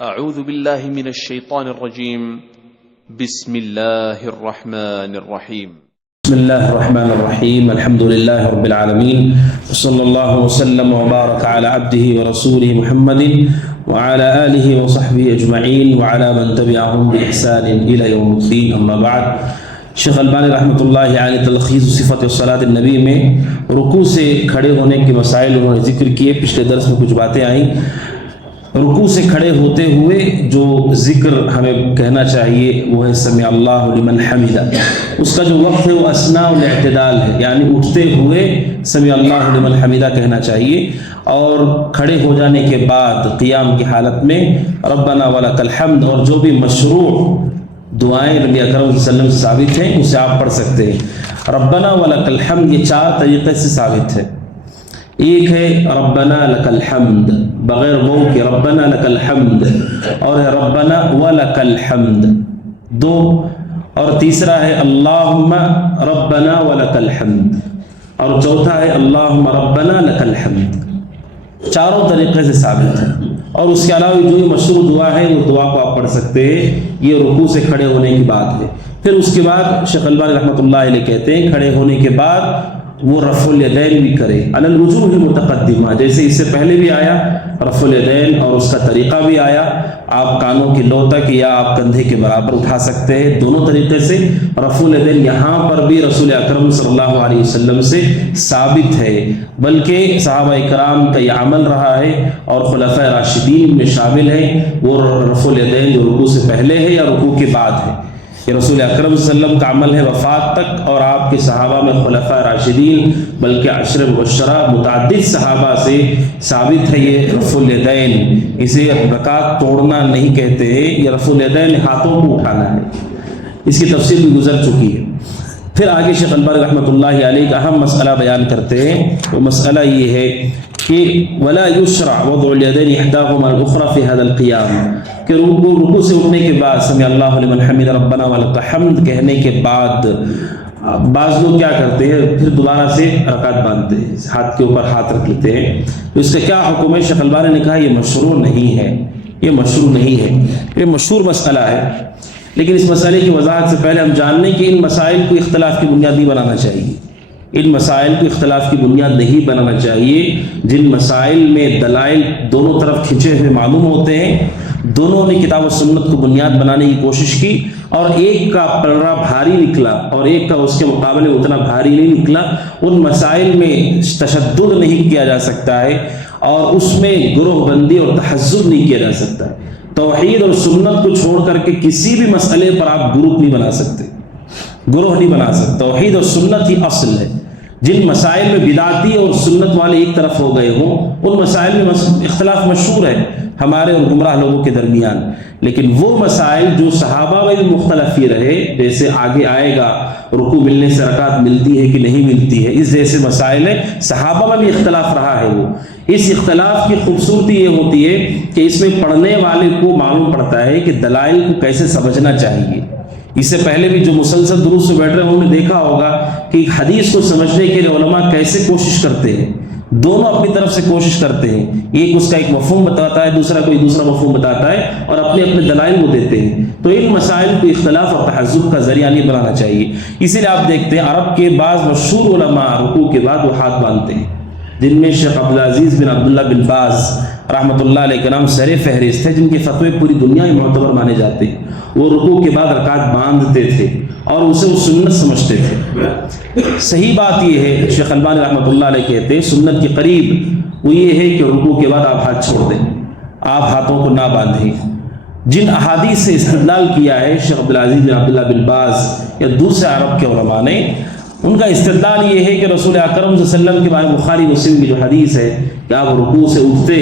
اعوذ باللہ من الشیطان الرجیم بسم اللہ الرحمن الرحیم بسم اللہ الرحمن الرحیم الحمد للہ رب العالمین وصلی اللہ وسلم وبارک علی عبدہ ورسولہ محمد وعلی آلہ وصحبہ اجمعین وعلی من تبعہم بإحسان الی یوم الدین اما بعد۔ شیخ البانی رحمۃ اللہ علیہ تلخیص صفت صلاۃ النبی میں رکوع سے کھڑے ہونے کے مسائل انہوں نے ذکر کیے۔ پچھلے درس میں کچھ باتیں آئیں۔ رکوع سے کھڑے ہوتے ہوئے جو ذکر ہمیں کہنا چاہیے وہ ہے سمع اللہ لمن حمدہ۔ اس کا جو وقت ہے وہ اثناء الاعتدال ہے، یعنی اٹھتے ہوئے سمع اللہ لمن حمدہ کہنا چاہیے، اور کھڑے ہو جانے کے بعد قیام کی حالت میں ربنا ولک الحمد، اور جو بھی مشروع دعائیں نبی اکرم صلی اللہ علیہ وسلم سے ثابت ہیں اسے آپ پڑھ سکتے ہیں۔ ربنا ولک الحمد یہ چار طریقے سے ثابت ہے۔ ایک ہے ربنا لک الحمد بغیر وہ کہ ربنا لک الحمد، اور ہے ربنا ولک الحمد دو، اور تیسرا ہے اللہم ربنا ولک الحمد، اور چوتھا ہے اللہم ربنا لک الحمد۔ چاروں طریقے سے ثابت ہے، اور اس کے علاوہ جو مشروع دعا ہے وہ دعا کو آپ پڑھ سکتے ہیں۔ یہ رکوع سے کھڑے ہونے کی بات ہے۔ پھر اس کے بعد شیخ البانی رحمۃ اللہ علیہ کہتے ہیں کھڑے ہونے کے بعد وہ رفع الیدین بھی کرے علی الوجوہ المتقدمہ، جیسے اس سے پہلے بھی آیا رفع الیدین، اور اس کا طریقہ بھی آیا، آپ کانوں کی لو تک یا آپ کندھے کے برابر اٹھا سکتے ہیں، دونوں طریقے سے رفع الیدین یہاں پر بھی رسول اکرم صلی اللہ علیہ وسلم سے ثابت ہے، بلکہ صحابہ کرام کا یہ عمل رہا ہے، اور خلفاء راشدین میں شامل ہے وہ رفع الیدین جو رکوع سے پہلے ہے یا رکوع کے بعد ہے۔ یہ رسول اکرم صلی اللہ علیہ وسلم کا عمل ہے وفات تک، اور آپ کے صحابہ میں خلفاء راشدین بلکہ عشر مبشرہ متعدد صحابہ سے ثابت ہے یہ رفع الیدین۔ اسے رکعت توڑنا نہیں کہتے ہیں، یہ رفع الیدین ہاتھوں کو اٹھانا ہے، اس کی تفصیل بھی گزر چکی ہے۔ پھر آگے شیخ البانی رحمۃ اللہ علیہ کا اہم مسئلہ بیان کرتے ہیں، وہ مسئلہ یہ ہے کہ ولا یشرع وضع الیدین احداہما الاخری فی هذا القیام، کہ رکوع سے اٹھنے کے بعد سمع اللہ لمن حمد ربنا ولک الحمد کہنے کے بعد بعض لوگ کیا کرتے ہیں پھر دوبارہ سے رکعت باندھتے ہیں، ہاتھ کے اوپر ہاتھ رکھ لیتے ہیں۔ تو اس کا کیا حکم ہے؟ شیخ البانی نے کہا یہ مشروع نہیں ہے، یہ مشروع نہیں ہے، یہ مشہور مسئلہ ہے، لیکن اس مسئلے کی وضاحت سے پہلے ہم جان لیں کہ ان مسائل کو اختلاف کی بنیاد نہیں بنانا چاہیے۔ ان مسائل کو اختلاف کی بنیاد نہیں بنانا چاہیے۔ جن مسائل میں دلائل دونوں طرف کھنچے ہوئے معلوم ہوتے ہیں، دونوں نے کتاب و سنت کو بنیاد بنانے کی کوشش کی، اور ایک کا پلڑا بھاری نکلا اور ایک کا اس کے مقابلے اتنا بھاری نہیں نکلا، ان مسائل میں تشدد نہیں کیا جا سکتا ہے، اور اس میں گروہ بندی اور تحزب نہیں کیا جا سکتا ہے۔ توحید اور سنت کو چھوڑ کر کے کسی بھی مسئلے پر آپ گروپ نہیں بنا سکتے، گروہ نہیں بنا سکتے۔ توحید اور سنت ہی اصل ہے۔ جن مسائل میں بدعتی اور سنت والے ایک طرف ہو گئے ہوں ان مسائل میں اختلاف مشہور ہے ہمارے اور گمراہ لوگوں کے درمیان، لیکن وہ مسائل جو صحابہ میں بھی مختلف ہی رہے، جیسے آگے آئے گا رکوع ملنے سے رکعت ملتی ہے کہ نہیں ملتی ہے، اس جیسے مسائل ہیں صحابہ میں بھی اختلاف رہا ہے۔ وہ اس اختلاف کی خوبصورتی یہ ہوتی ہے کہ اس میں پڑھنے والے کو معلوم پڑتا ہے کہ دلائل کو کیسے سمجھنا چاہیے۔ اس سے پہلے بھی جو مسلسل دروس سے بیٹھ رہے ہیں انہوں نے دیکھا ہوگا کہ حدیث کو سمجھنے کے لیے علماء کیسے کوشش کرتے ہیں، دونوں اپنی طرف سے کوشش کرتے ہیں، ایک اس کا ایک مفہوم بتاتا ہے، دوسرا کوئی دوسرا مفہوم بتاتا ہے، اور اپنے اپنے دلائل وہ دیتے ہیں۔ تو ان مسائل کو اختلاف اور تحزب کا ذریعہ نہیں بنانا چاہیے۔ اسی لیے آپ دیکھتے ہیں عرب کے بعض مشہور علماء رکوع کے بعد وہ ہاتھ باندھتے ہیں، جن میں شیخ عبدالعزیز بن عبداللہ بن باز رحمۃ اللہ علیہ کے نام سر فہرست ہے، جن کے فتوے پوری دنیا میں معتبر مانے جاتے ہیں۔ وہ رکوع کے بعد رکعت باندھتے تھے اور اسے وہ سنت سمجھتے تھے۔ صحیح بات یہ ہے، شیخ البانی رحمۃ اللہ علیہ کہتے ہیں سنت کے قریب وہ یہ ہے کہ رکوع کے بعد آپ ہاتھ چھوڑ دیں، آپ ہاتھوں کو نہ باندھیں۔ جن احادیث سے استدلال کیا ہے شیخ عبدالعزیز بن عبداللہ بن باز یا دوسرے عرب کے علماء نے، ان کا استدلال یہ ہے کہ رسول اکرم صلی اللہ علیہ وسلم کے بارے میں بخاری مسلم کی جو حدیث ہے کہ آپ رکوع سے اٹھتے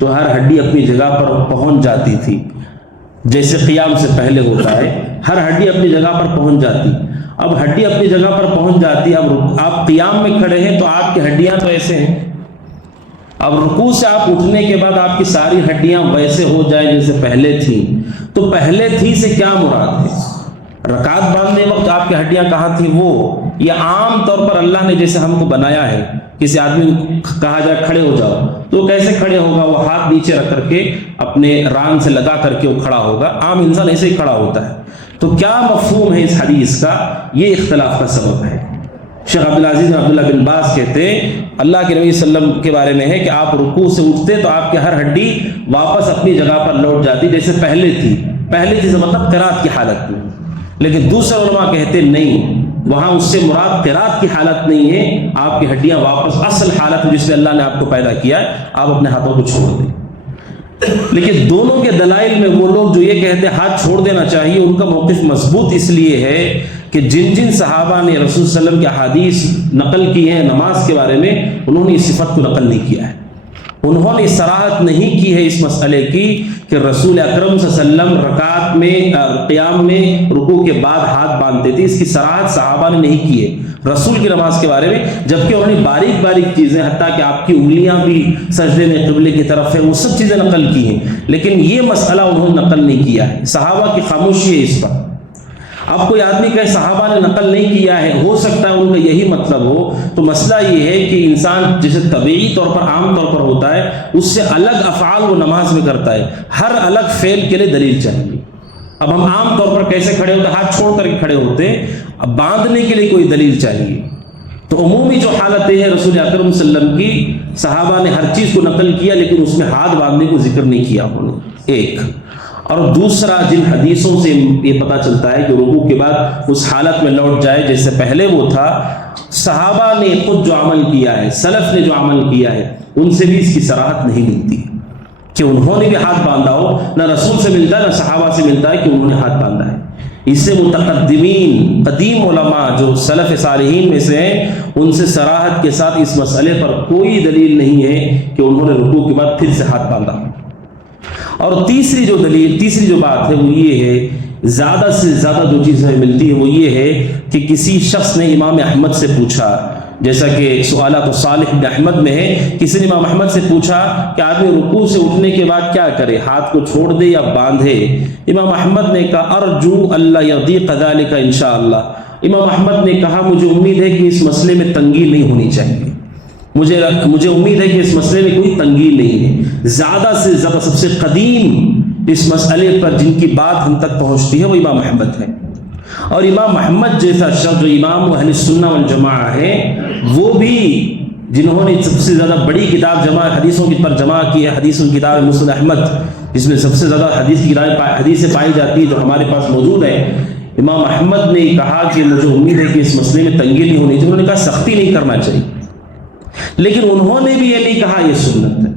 تو ہر ہڈی اپنی جگہ پر پہنچ جاتی تھی، جیسے قیام سے پہلے ہوتا ہے ہر ہڈی اپنی جگہ پر پہنچ جاتی۔ اب ہڈی اپنی جگہ پر پہنچ جاتی، اب آپ قیام میں کھڑے ہیں تو آپ کی ہڈیاں تو ایسے ہیں، اب رکوع سے آپ اٹھنے کے بعد آپ کی ساری ہڈیاں ویسے ہو جائیں جیسے پہلے تھیں، تو پہلے تھی سے کیا مراد ہے؟ رکعت باندھنے وقت آپ کی ہڈیاں کہاں تھیں وہ، یا عام طور پر اللہ نے جیسے ہم کو بنایا ہے کسی آدمی کہا جائے کھڑے ہو جاؤ تو کیسے کھڑے ہوگا؟ وہ ہاتھ نیچے رکھ کر کے اپنے ران سے لگا کر کے وہ کھڑا ہوگا، عام انسان ایسے ہی کھڑا ہوتا ہے۔ تو کیا مفہوم ہے اس حدیث کا؟ یہ اختلاف کا سبب ہے۔ شیخ عبدالعزیز بن عبداللہ بن باز کہتے ہیں اللہ کے نبی صلی اللہ علیہ وسلم کے بارے میں ہے کہ آپ رکوع سے اٹھتے تو آپ کی ہر ہڈی واپس اپنی جگہ پر لوٹ جاتی جیسے پہلے تھی سے مطلب قرات کی حالت میں۔ لیکن دوسرے علماء کہتے نہیں، وہاں اس سے مراد قرات کی حالت نہیں ہے، آپ کی ہڈیاں واپس اصل حالت جس میں اللہ نے آپ کو پیدا کیا ہے، آپ اپنے ہاتھوں کو چھوڑ دیں۔ لیکن دونوں کے دلائل میں وہ لوگ جو یہ کہتے ہیں ہاتھ چھوڑ دینا چاہیے، ان کا موقف مضبوط اس لیے ہے کہ جن صحابہ نے رسول صلی اللہ علیہ وسلم کی احادیث نقل کی ہیں نماز کے بارے میں، انہوں نے اس صفت کو نقل نہیں کیا ہے، انہوں نے صراحت نہیں کی ہے اس مسئلے کی کہ رسول اکرم صلی اللہ علیہ وسلم رکعت میں قیام میں رکوع کے بعد ہاتھ باندھتے تھے، اس کی صراحت صحابہ نے نہیں کی ہے رسول کی نماز کے بارے میں، جبکہ انہوں نے باریک باریک چیزیں حتیٰ کہ آپ کی انگلیاں بھی سجدے میں قبلے کی طرف ہے وہ سب چیزیں نقل کی ہیں، لیکن یہ مسئلہ انہوں نے نقل نہیں کیا ہے، صحابہ کی خاموشی ہے اس پر۔ اب کوئی آدمی کہے صحابہ نے نقل نہیں کیا ہے، ہو سکتا ہے ان کا یہی مطلب ہو، تو مسئلہ یہ ہے کہ انسان جیسے طبیعی طور پر عام طور پر ہوتا ہے، اس سے الگ افعال وہ نماز میں کرتا ہے، ہر الگ فعل کے لیے دلیل چاہیے۔ اب ہم عام طور پر کیسے کھڑے ہوتے ہیں؟ ہاتھ چھوڑ کر کے کھڑے ہوتے ہیں، اب باندھنے کے لیے کوئی دلیل چاہیے۔ تو عمومی جو حالت ہے رسول اکرم صلی اللہ علیہ وسلم کی، صحابہ نے ہر چیز کو نقل کیا لیکن اس میں ہاتھ باندھنے کو ذکر نہیں کیا انہوں نے، ایک۔ اور دوسرا، جن حدیثوں سے یہ پتہ چلتا ہے کہ رکوع کے بعد اس حالت میں لوٹ جائے جیسے پہلے وہ تھا، صحابہ نے خود جو عمل کیا ہے، سلف نے جو عمل کیا ہے، ان سے بھی اس کی صراحت نہیں ملتی کہ انہوں نے بھی ہاتھ باندھا ہو، نہ رسول سے ملتا ہے نہ صحابہ سے ملتا ہے کہ انہوں نے ہاتھ باندھا ہے۔ اس سے متقدمین قدیم علماء جو سلف صالحین میں سے ہیں، ان سے صراحت کے ساتھ اس مسئلے پر کوئی دلیل نہیں ہے کہ انہوں نے رکوع کے بعد پھر سے ہاتھ باندھا۔ اور تیسری جو بات ہے وہ یہ ہے، زیادہ سے زیادہ جو چیز ہمیں ملتی ہے وہ یہ ہے کہ کسی شخص نے امام احمد سے پوچھا، جیسا کہ سوالات صالح بن احمد میں ہے، کسی نے امام احمد سے پوچھا کہ آدمی رکوع سے اٹھنے کے بعد کیا کرے، ہاتھ کو چھوڑ دے یا باندھے؟ امام احمد نے کہا ارجو اللہ یضیق ذلک انشاءاللہ۔ امام احمد نے کہا مجھے امید ہے کہ اس مسئلے میں تنگی نہیں ہونی چاہیے، مجھے امید ہے کہ اس مسئلے میں کوئی تنگی نہیں ہے۔ زیادہ سے زیادہ سب سے قدیم اس مسئلے پر جن کی بات ہم تک پہنچتی ہے وہ امام احمد ہے، اور امام احمد جیسا شخص جو امام اہل سنہ والجماعہ ہے، وہ بھی جنہوں نے سب سے زیادہ بڑی کتاب حدیثوں کی پر جمع کی ہے، حدیث کتاب مسند احمد، جس میں سب سے زیادہ حدیثیں پائی جاتی ہے جو ہمارے پاس موجود ہے، امام احمد نے کہا کہ مجھے امید ہے کہ اس مسئلے میں تنگی نہیں ہونی چاہیے، انہوں نے کہا سختی نہیں کرنا چاہیے، لیکن انہوں نے بھی یہ نہیں کہا یہ سنت ہے۔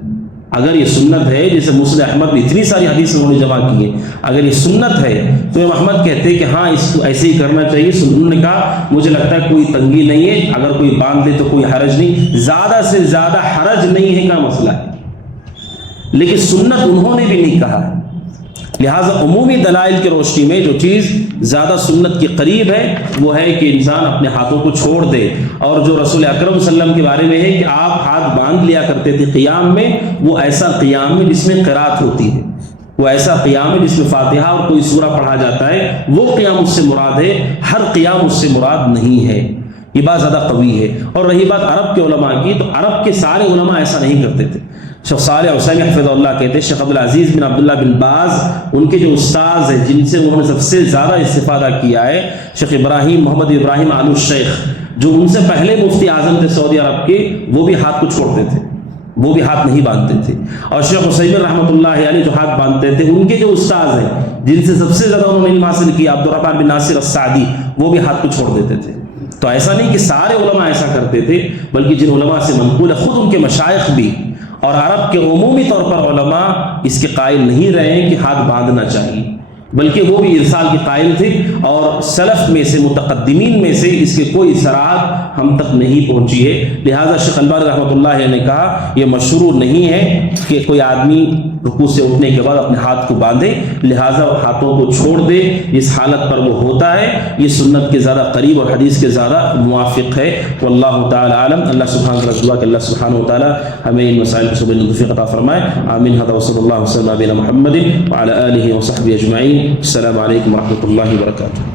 اگر یہ سنت ہے، جیسے مسند احمد میں اتنی ساری حدیث انہوں نے جمع کی ہے، اگر یہ سنت ہے تو امام احمد کہتے ہیں کہ ہاں اس کو ایسے ہی کرنا چاہیے۔ انہوں نے کہا مجھے لگتا ہے کوئی تنگی نہیں ہے، اگر کوئی باندھ دے تو کوئی حرج نہیں، زیادہ سے زیادہ حرج نہیں ہے کا مسئلہ ہے، لیکن سنت انہوں نے بھی نہیں کہا ہے۔ لہٰذا عمومی دلائل کی روشنی میں جو چیز زیادہ سنت کے قریب ہے وہ ہے کہ انسان اپنے ہاتھوں کو چھوڑ دے، اور جو رسول اکرم صلی اللہ علیہ وسلم کے بارے میں ہے کہ آپ ہاتھ باندھ لیا کرتے تھے قیام میں، وہ ایسا قیام ہے جس میں قرات ہوتی ہے، وہ ایسا قیام ہے جس میں فاتحہ اور کوئی سورہ پڑھا جاتا ہے، وہ قیام اس سے مراد ہے، ہر قیام اس سے مراد نہیں ہے۔ یہ بات زیادہ قوی ہے۔ اور رہی بات عرب کے علماء کی، تو عرب کے سارے علماء ایسا نہیں کرتے تھے۔ شیخ صالح عثیمین حفظہ اللہ کہتے ہیں، شیخ عبدالعزیز بن عبداللہ بن باز ان کے جو استاذ ہیں جن سے انہوں نے سب سے زیادہ استفادہ کیا ہے، شیخ محمد ابراہیم آل الشیخ، جو ان سے پہلے مفتی اعظم تھے سعودی عرب کے، وہ بھی ہاتھ کو چھوڑتے تھے، وہ بھی ہاتھ نہیں باندھتے تھے۔ اور شیخ عثیمین رحمۃ اللہ علیہ جو ہاتھ باندھتے تھے، ان کے جو استاذ ہیں جن سے سب سے زیادہ انہوں نے علم حاصل کیا، عبدالرحمن بن ناصر السعدی، وہ بھی ہاتھ کو چھوڑ دیتے تھے۔ تو ایسا نہیں کہ سارے علماء ایسا کرتے تھے، بلکہ جن علماء سے منقول ہے خود ان کے مشائخ بھی، اور عرب کے عمومی طور پر علماء اس کے قائل نہیں رہے کہ ہاتھ باندھنا چاہیے، بلکہ وہ بھی ارسال کے قائل تھے، اور سلف میں سے متقدمین میں سے اس کے کوئی صراحت ہم تک نہیں پہنچی ہے۔ لہٰذا شیخ البانی رحمۃ اللہ علیہ نے کہا یہ مشروع نہیں ہے کہ کوئی آدمی رکوع سے اٹھنے کے بعد اپنے ہاتھ کو باندھے، لہٰذا ہاتھوں کو چھوڑ دے، اس حالت پر وہ ہوتا ہے، یہ سنت کے زیادہ قریب اور حدیث کے زیادہ موافق ہے۔ واللہ تعالی عالم۔ اللہ سبحانہ وتعالی دعا کہ اللہ سبحانہ وتعالی ہمیں ان مسائل کو سمجھنے کی توفیق عطا فرمائے۔ آمین۔ هذا وصلی اللہ وسلم علی محمد وعلی آلہ وصحبہ اجمعین۔ السلام علیکم ورحمۃ اللہ وبرکاتہ۔